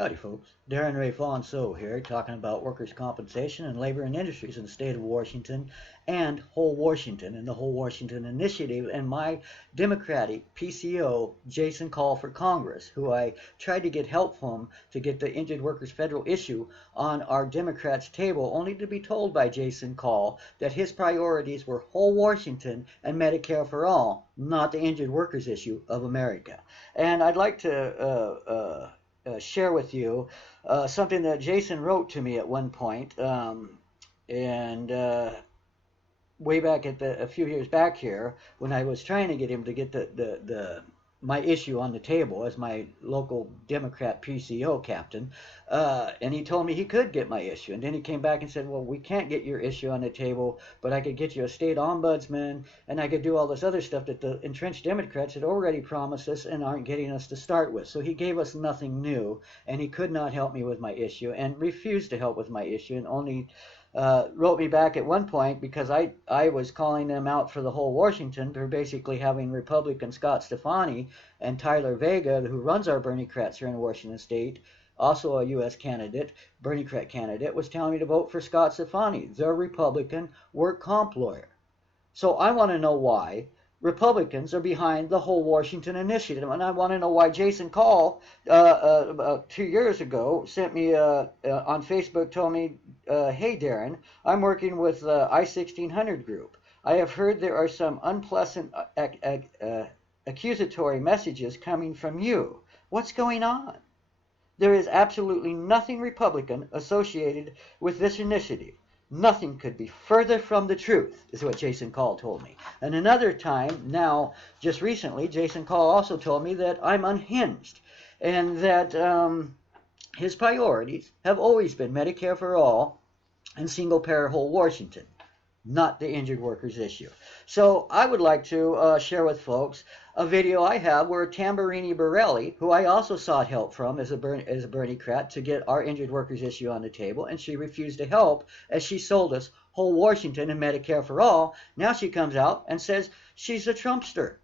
Howdy folks, Darren Ray Fonso here, talking about workers' compensation and labor and industries in the state of Washington and whole Washington and the whole Washington initiative and my Democratic PCO Jason Call for Congress, who I tried to get help from to get the injured workers federal issue on our Democrats table, only to be told by Jason Call that his priorities were whole Washington and Medicare for all, not the injured workers issue of America. And I'd like to share with you something that Jason wrote to me at one point, and way back at a few years back here, when I was trying to get him to get my issue on the table as my local Democrat PCO captain, and he told me he could get my issue, and then he came back and said, well, we can't get your issue on the table, but I could get you a state ombudsman, and I could do all this other stuff that the entrenched Democrats had already promised us and aren't getting us to start with. So he gave us nothing new, and he could not help me with my issue and refused to help with my issue, and only wrote me back at one point because I was calling them out for the whole Washington for basically having Republican Scott Stefani and Tyler Vega, who runs our Berniecrats here in Washington State, also a U.S. candidate, Berniecrat candidate, was telling me to vote for Scott Stefani, the Republican work comp lawyer. So I want to know why Republicans are behind the whole Washington initiative, and I want to know why Jason Call about 2 years ago sent me on Facebook, told me, hey Darren, I'm working with I-1600 group. I have heard there are some unpleasant accusatory messages coming from you. What's going on? There is absolutely nothing Republican associated with this initiative. Nothing could be further from the truth, is what Jason Call told me. And another time, now, just recently, Jason Call also told me that I'm unhinged and that his priorities have always been Medicare for all and single-payer whole Washington, not the injured workers issue. So I would like to share with folks a video I have where Tamburini Borelli, who I also sought help from as a Berniecrat to get our injured workers issue on the table, and she refused to help as she sold us whole Washington and Medicare for all. Now she comes out and says she's a Trumpster.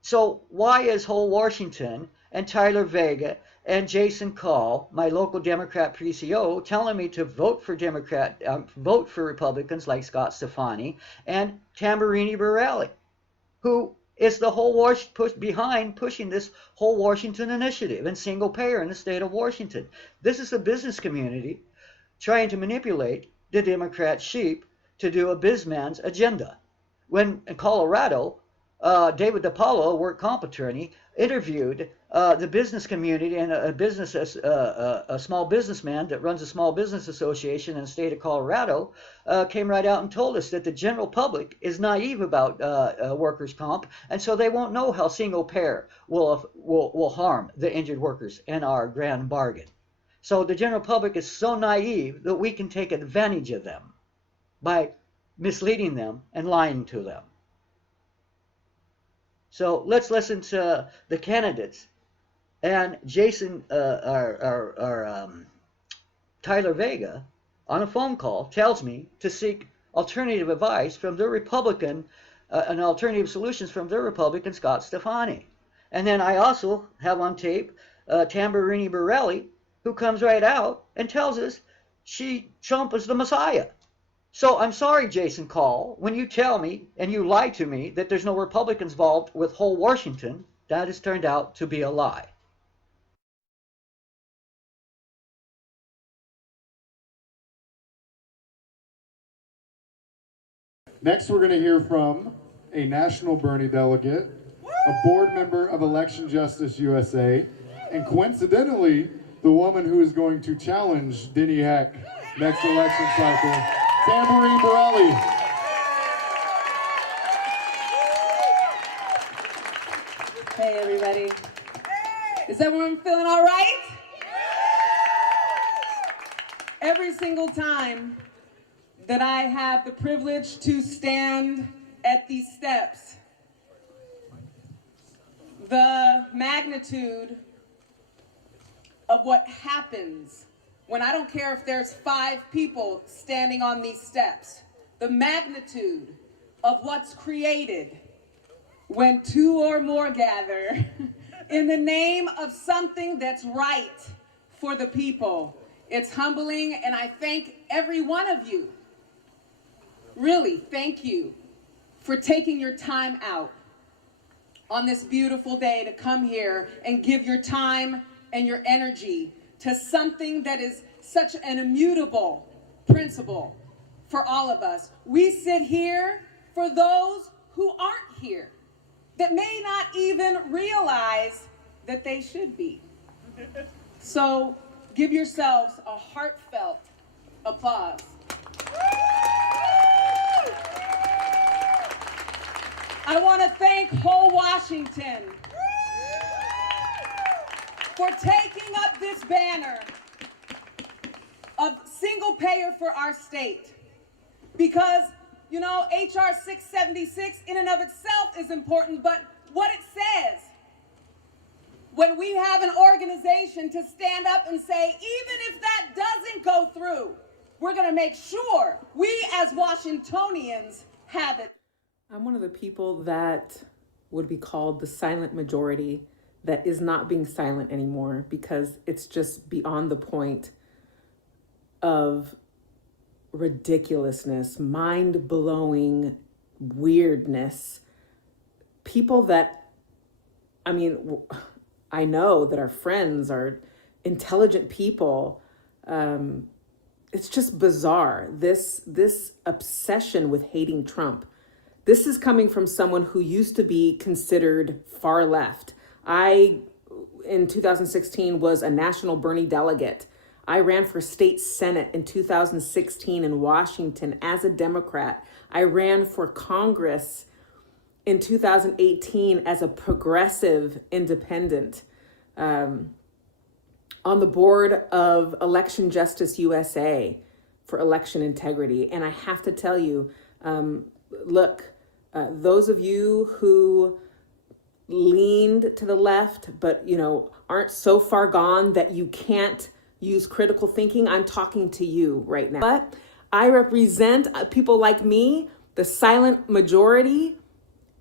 So why is whole Washington and Tyler Vega and Jason Call, my local Democrat PCO, telling me to vote for Republicans like Scott Stefani and Tamburini Borelli, who is the whole behind pushing this whole Washington initiative and single payer in the state of Washington? This is a business community trying to manipulate the Democrat sheep to do a bizman's agenda. When in Colorado, David DiPaolo, a work comp attorney, interviewed the business community and a small businessman that runs a small business association in the state of Colorado, came right out and told us that the general public is naive about workers' comp, and so they won't know how single payer will harm the injured workers in our grand bargain. So the general public is so naive that we can take advantage of them by misleading them and lying to them. So let's listen to the candidates. And Jason, Tyler Vega, on a phone call, tells me to seek alternative advice from their Republican, and alternative solutions from their Republican Scott Stefani. And then I also have on tape Tamburini Borelli, who comes right out and tells us Trump is the Messiah. So I'm sorry, Jason Call, when you tell me and you lie to me that there's no Republicans involved with whole Washington, that has turned out to be a lie. Next, we're going to hear from a national Bernie delegate, a board member of Election Justice USA, and coincidentally, the woman who is going to challenge Denny Heck next election cycle, Tamburini Borelli. Hey everybody. Is everyone feeling all right? Every single time that I have the privilege to stand at these steps, the magnitude of what happens when I don't care if there's 5 people standing on these steps, the magnitude of what's created when 2 or more gather in the name of something that's right for the people. It's humbling, and I thank every one of you. Really, thank you for taking your time out on this beautiful day to come here and give your time and your energy to something that is such an immutable principle for all of us. We sit here for those who aren't here, that may not even realize that they should be. So give yourselves a heartfelt applause. I want to thank whole Washington for taking up this banner of single payer for our state. Because, you know, HR 676 in and of itself is important, but what it says, when we have an organization to stand up and say, even if that doesn't go through, we're going to make sure we as Washingtonians have it. I'm one of the people that would be called the silent majority that is not being silent anymore, because it's just beyond the point of ridiculousness, mind-blowing weirdness. People that, I mean, I know that our friends are intelligent people. It's just bizarre. This obsession with hating Trump. This is coming from someone who used to be considered far left. I, in 2016, was a national Bernie delegate. I ran for state senate in 2016 in Washington as a Democrat. I ran for Congress in 2018 as a progressive independent, on the board of Election Justice USA for election integrity. And I have to tell you, look, those of you who leaned to the left, but, you know, aren't so far gone that you can't use critical thinking, I'm talking to you right now. But I represent people like me, the silent majority.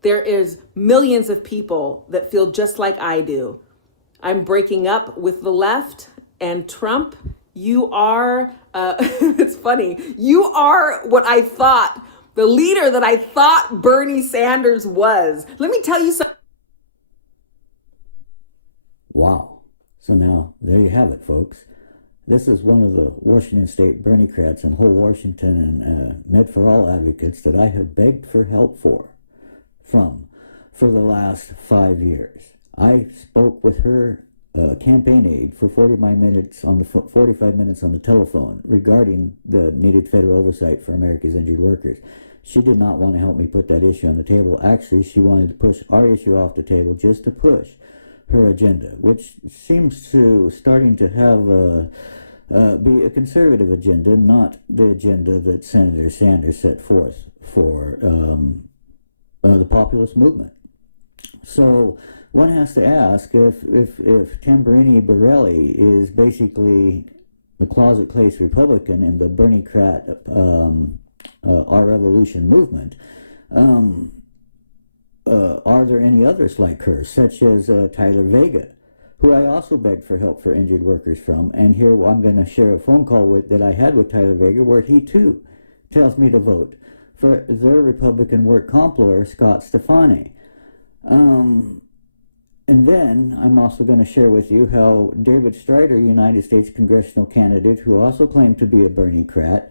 There is millions of people that feel just like I do. I'm breaking up with the left, and Trump, you are, it's funny, you are what I thought, the leader that I thought Bernie Sanders was. Let me tell you something. Wow. So now, there you have it, folks. This is one of the Washington State Berniecrats and whole Washington and Med for All advocates that I have begged for help for the last 5 years. I spoke with her campaign aide for 45 minutes on the telephone regarding the needed federal oversight for America's injured workers. She did not want to help me put that issue on the table. Actually, she wanted to push our issue off the table just to push her agenda, which seems to starting to have be a conservative agenda, not the agenda that Senator Sanders set forth for the populist movement. So one has to ask if Tamburini Borelli is basically the closet place Republican in the Berniecrat Our Revolution movement. Are there any others like her, such as Tyler Vega, who I also begged for help for injured workers from? And here I'm going to share a phone call that I had with Tyler Vega, where he too tells me to vote for their Republican work comp lawyer, Scott Stefani. And then I'm also going to share with you how David Strider, United States congressional candidate, who also claimed to be a Berniecrat,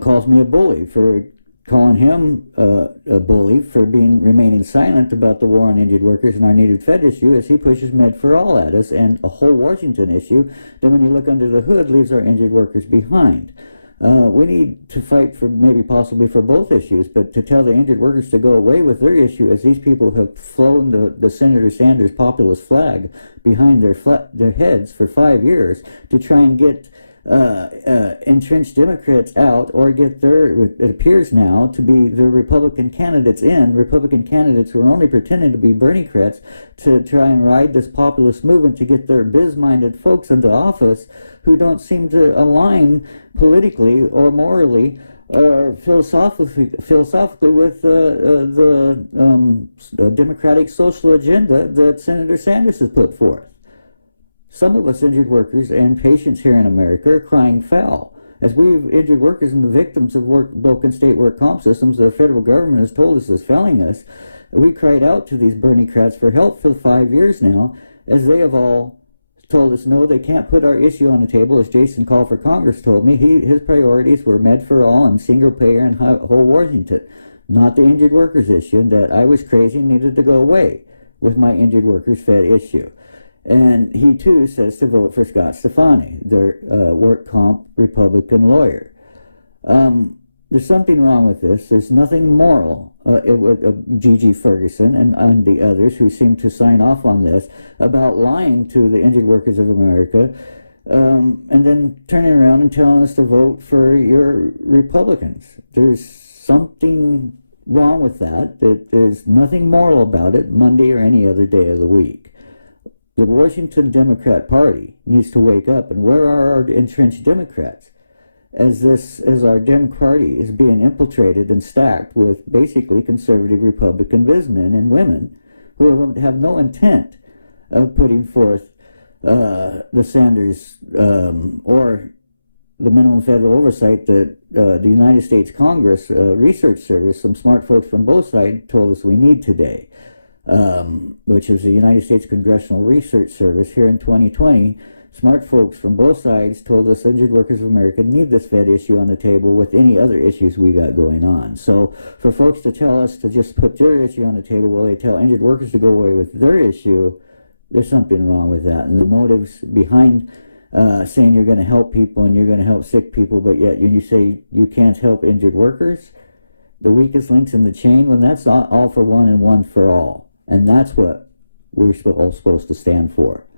calls me a bully for calling him a bully for remaining silent about the war on injured workers and our needed Fed issue, as he pushes Med for All at us and a whole Washington issue that, when you look under the hood, leaves our injured workers behind. We need to fight for possibly for both issues, but to tell the injured workers to go away with their issue, as these people have flown the Senator Sanders populist flag behind their heads for 5 years to try and get entrenched Democrats out, or get it appears now to be the Republican candidates who are only pretending to be Berniecrats to try and ride this populist movement to get their biz-minded folks into office who don't seem to align politically or morally are philosophically with the democratic social agenda that Senator Sanders has put forth. Some of us injured workers and patients here in America are crying foul. As we've injured workers and the victims of broken state work comp systems that our federal government has told us is failing us, we cried out to these Berniecrats for help for 5 years now, as they have all told us no, they can't put our issue on the table. As Jason Call for Congress told me, his priorities were med for all and single payer in whole Washington, not the injured workers issue, and that I was crazy and needed to go away with my injured workers fed issue. And he too says to vote for Scott Stefani, their work comp Republican lawyer. There's something wrong with this. There's nothing moral with Gigi Ferguson and the others who seem to sign off on this about lying to the injured workers of America, and then turning around and telling us to vote for your Republicans. There's something wrong with that. There's nothing moral about it, Monday or any other day of the week. The Washington Democrat Party needs to wake up. And where are our entrenched Democrats? As our Dem Party is being infiltrated and stacked with basically conservative Republican businessmen and women who have no intent of putting forth the Sanders or the minimum federal oversight that the United States Congress Research Service, some smart folks from both sides, told us we need today, which is the United States Congressional Research Service here in 2020. Smart folks from both sides told us injured workers of America need this Fed issue on the table with any other issues we got going on. So for folks to tell us to just put their issue on the table while they tell injured workers to go away with their issue, there's something wrong with that. And the motives behind saying you're going to help people and you're going to help sick people, but yet you say you can't help injured workers, the weakest links in the chain, when that's all for one and one for all. And that's what we're all supposed to stand for.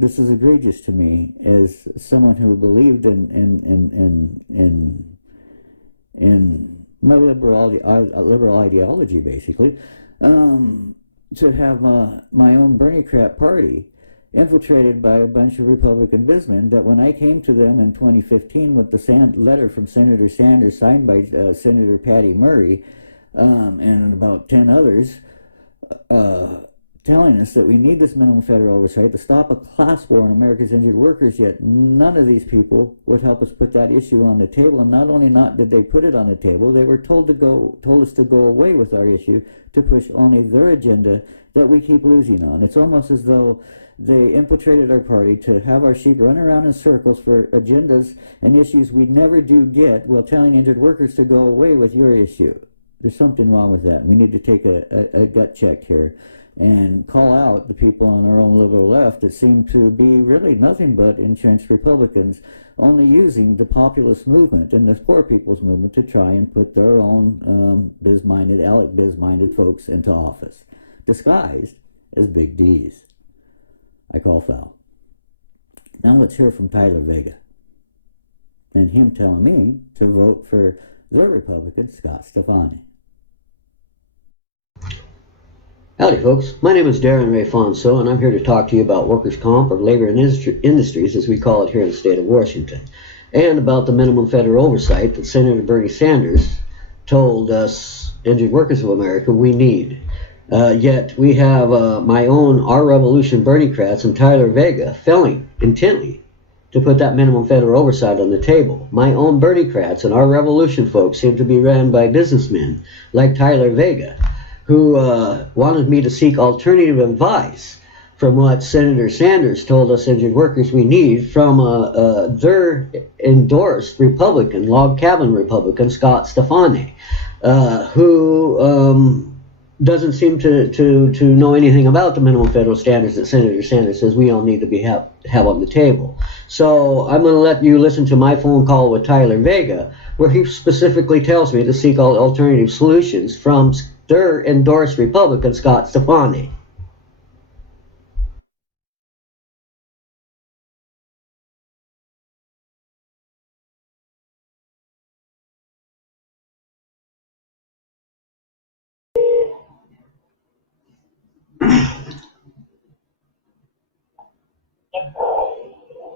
This is egregious to me as someone who believed in my liberal ideology, basically, to have my own Berniecrat party infiltrated by a bunch of Republican businessmen, that when I came to them in 2015 with the letter from Senator Sanders signed by Senator Patty Murray and about 10 others, telling us that we need this minimum federal oversight to stop a class war on America's injured workers, yet none of these people would help us put that issue on the table. And not only did they put it on the table, they were told us to go away with our issue to push only their agenda that we keep losing on. It's almost as though they infiltrated our party to have our sheep run around in circles for agendas and issues we never do get, while telling injured workers to go away with your issue. There's something wrong with that. We need to take a gut check here and call out the people on our own liberal left that seem to be really nothing but entrenched Republicans, only using the populist movement and the poor people's movement to try and put their own biz-minded folks into office, disguised as Big D's. I call foul. Now let's hear from Tyler Vega and him telling me to vote for the Republican Scott Stefani. Howdy folks, my name is Darren Ray Fonso, and I'm here to talk to you about workers' comp, or labor and industries as we call it here in the state of Washington, and about the minimum federal oversight that Senator Bernie Sanders told us injured workers of America we need. Yet we have my own OurRevoltuion Berniecrats and Tyler Vega failing intently to put that minimum federal oversight on the table. My own Berniecrats and OurRevoltuion folks seem to be ran by businessmen like Tyler Vega, who wanted me to seek alternative advice from what Senator Sanders told us injured workers we need from their endorsed Republican, log cabin Republican, Scott Stefani, who doesn't seem to know anything about the minimum federal standards that Senator Sanders says we all need to be have on the table. So I'm going to let you listen to my phone call with Tyler Vega, where he specifically tells me to seek all alternative solutions from their endorsed Republican, Scott Stefani.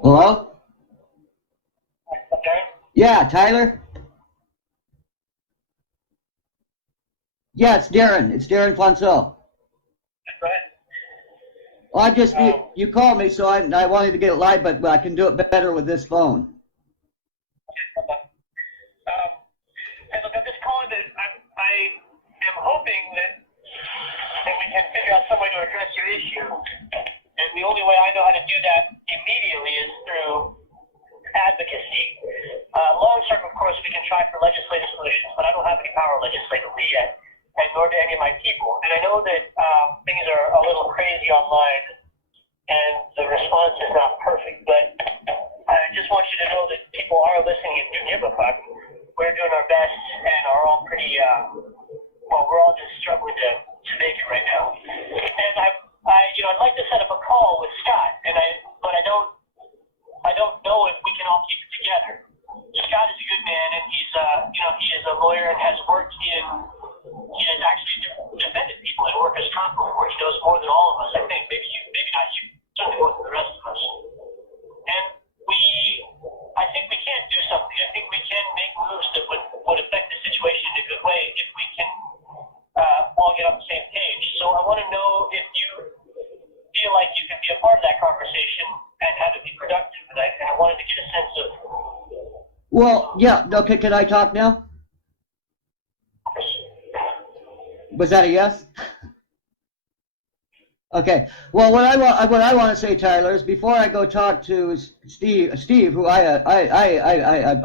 Hello? Yeah, Tyler? Yeah, it's Darren. It's Darren Fonso. Well, you called me, so I wanted to get it live, but I can do it better with this phone. And look, I'm just calling that I am hoping that we can figure out some way to address your issue. And the only way I know how to do that immediately is through advocacy. Long term, of course, we can try for legislative solutions, but I don't have any power legislatively yet, and nor do any of my people. And I know that things are a little crazy online, and the response is not perfect, but I just want you to know that people are listening and do give a fuck. We're doing our best and are all pretty, well, we're all just struggling to make it right now. And I'd like to set up a call with Scott, but I don't know if we can all keep it together. Scott is a good man, and he is a lawyer and has worked he has actually defended people in workers' comp before. He knows more than all of us. I think maybe not you, certainly more than the rest of us. And I think we can do something. I think we can make moves that would affect the situation in a good way if we can all get on the same page. So I want to know if you feel like you can be a part of that conversation and have it be productive. And I wanted to get a sense of. Well, yeah. Okay, can I talk now? Was that a yes? Okay. Well, what I want to say, Tyler, is before I go talk to Steve, who I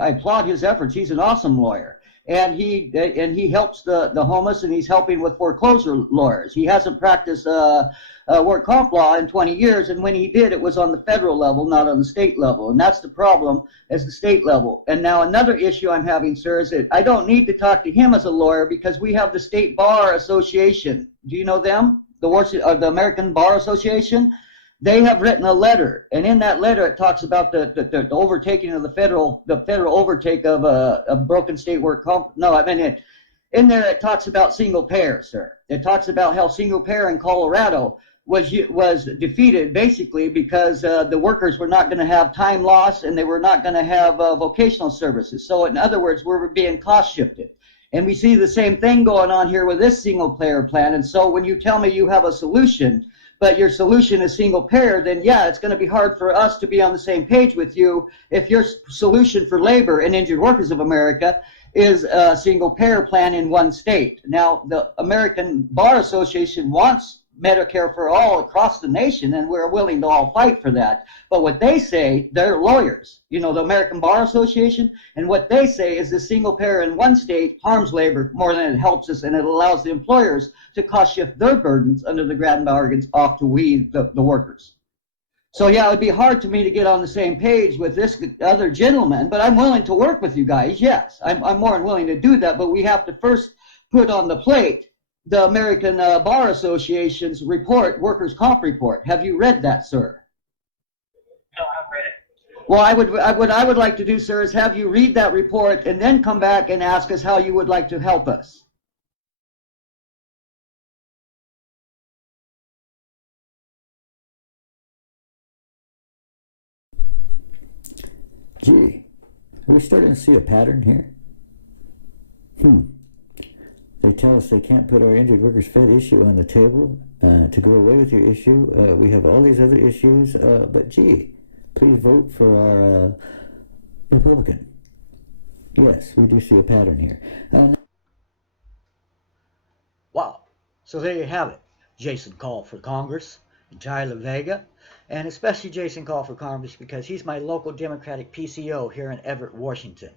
applaud his efforts. He's an awesome lawyer, and he helps the homeless, and he's helping with foreclosure lawyers. He hasn't practiced work comp law in 20 years, and when he did, it was on the federal level, not on the state level, and that's the problem, is the state level. And now another issue I'm having, sir, is that I don't need to talk to him as a lawyer because we have the State Bar Association. Do you know them? The American Bar Association. They have written a letter, and in that letter it talks about the overtaking of the federal overtake of a broken state work comp. No, I mean in there it talks about single payer, sir. It talks about how single payer in Colorado was defeated basically because the workers were not going to have time loss and they were not going to have vocational services. So in other words, we're being cost shifted. And we see the same thing going on here with this single payer plan. And so when you tell me you have a solution, but your solution is single payer, then yeah, it's going to be hard for us to be on the same page with you if your solution for labor and injured workers of America is a single payer plan in one state. Now, the American Bar Association wants Medicare for all across the nation, and we're willing to all fight for that. But what they say, they're lawyers, the American Bar Association, and what they say is the single payer in one state harms labor more than it helps us, and it allows the employers to cost shift their burdens under the grant bargains off to we, the workers. So yeah, it'd be hard to me to get on the same page with this other gentleman, but I'm willing to work with you guys, yes. I'm more than willing to do that, but we have to first put on the plate the American Bar Association's report, workers' comp report. Have you read that, sir? No, I've read it. Well, what I would like to do, sir, is have you read that report and then come back and ask us how you would like to help us. Gee, are we starting to see a pattern here? They tell us they can't put our injured workers fed issue on the table to go away with your issue. We have all these other issues, but gee, please vote for our Republican. Yes, we do see a pattern here. Wow. So there you have it. Jason called for Congress and Tyler Vega, and especially Jason called for Congress because he's my local Democratic PCO here in Everett, Washington.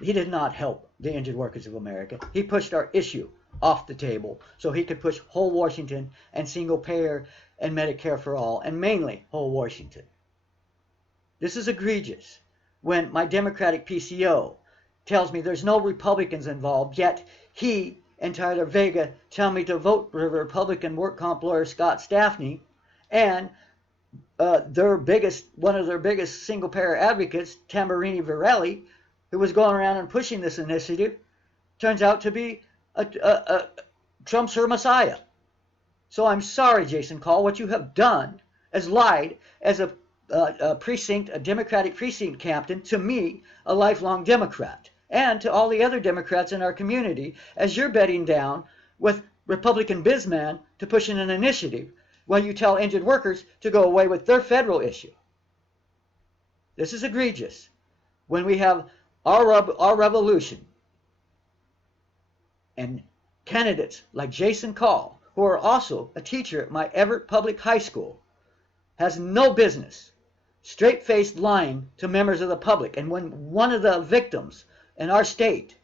He did not help the injured workers of America. He pushed our issue off the table so he could push whole Washington and single payer and Medicare for all, and mainly whole Washington. This is egregious when my Democratic PCO tells me there's no Republicans involved, yet he and Tyler Vega tell me to vote for Republican work comp lawyer Scott Staffney, and one of their biggest single payer advocates, Tamburini Varelli, who was going around and pushing this initiative, turns out to be Trump's her messiah. So I'm sorry, Jason Call, what you have done is lied as a precinct, a Democratic precinct captain, to me, a lifelong Democrat, and to all the other Democrats in our community, as you're bedding down with Republican bizman to push in an initiative while you tell injured workers to go away with their federal issue. This is egregious. When we have our revolution and candidates like Jason Call, who are also a teacher at my Everett Public High School, has no business straight-faced lying to members of the public. And when one of the victims in our state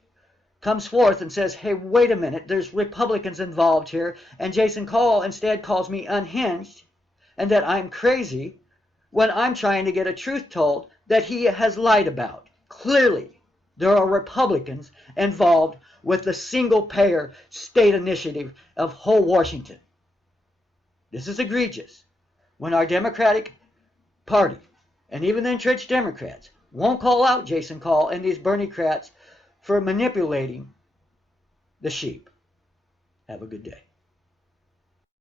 comes forth and says, hey, wait a minute, there's Republicans involved here, and Jason Call instead calls me unhinged and that I'm crazy when I'm trying to get a truth told that he has lied about. Clearly, there are Republicans involved with the single-payer state initiative of whole Washington. This is egregious. When our Democratic Party, and even the entrenched Democrats, won't call out Jason Call and these Berniecrats for manipulating the sheep. Have a good day.